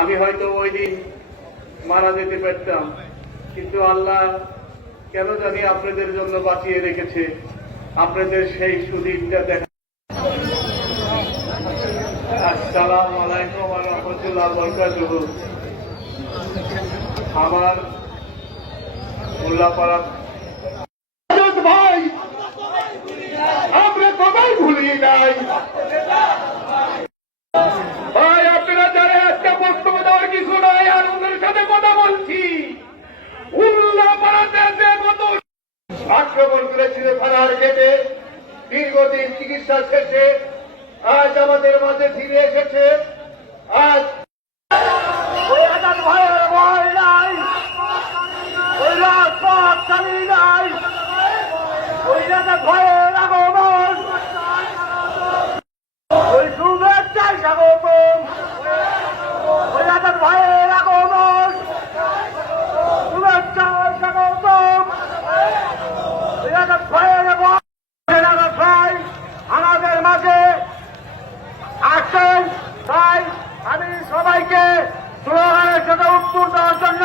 আমি হয়তো ওই দিন মারা যেতে পারতাম, কিন্তু আল্লাহ কেন জানি আপনাদের জন্য বাঁচিয়ে রেখেছে। আপনাদের সেই সুদিনটা দেখা আমার মোল্লাপাড়া ভাই, আমরা সবাই ভুলি নাই আক্রমণ করেছিল থানার গেটে দীর্ঘদিন চিকিৎসা শেষে আজ আমাদের মাঝে ফিরে এসেছে। আজ ভয় আমি সবাইকে স্লোগানের সাথে উত্তর দেওয়ার জন্য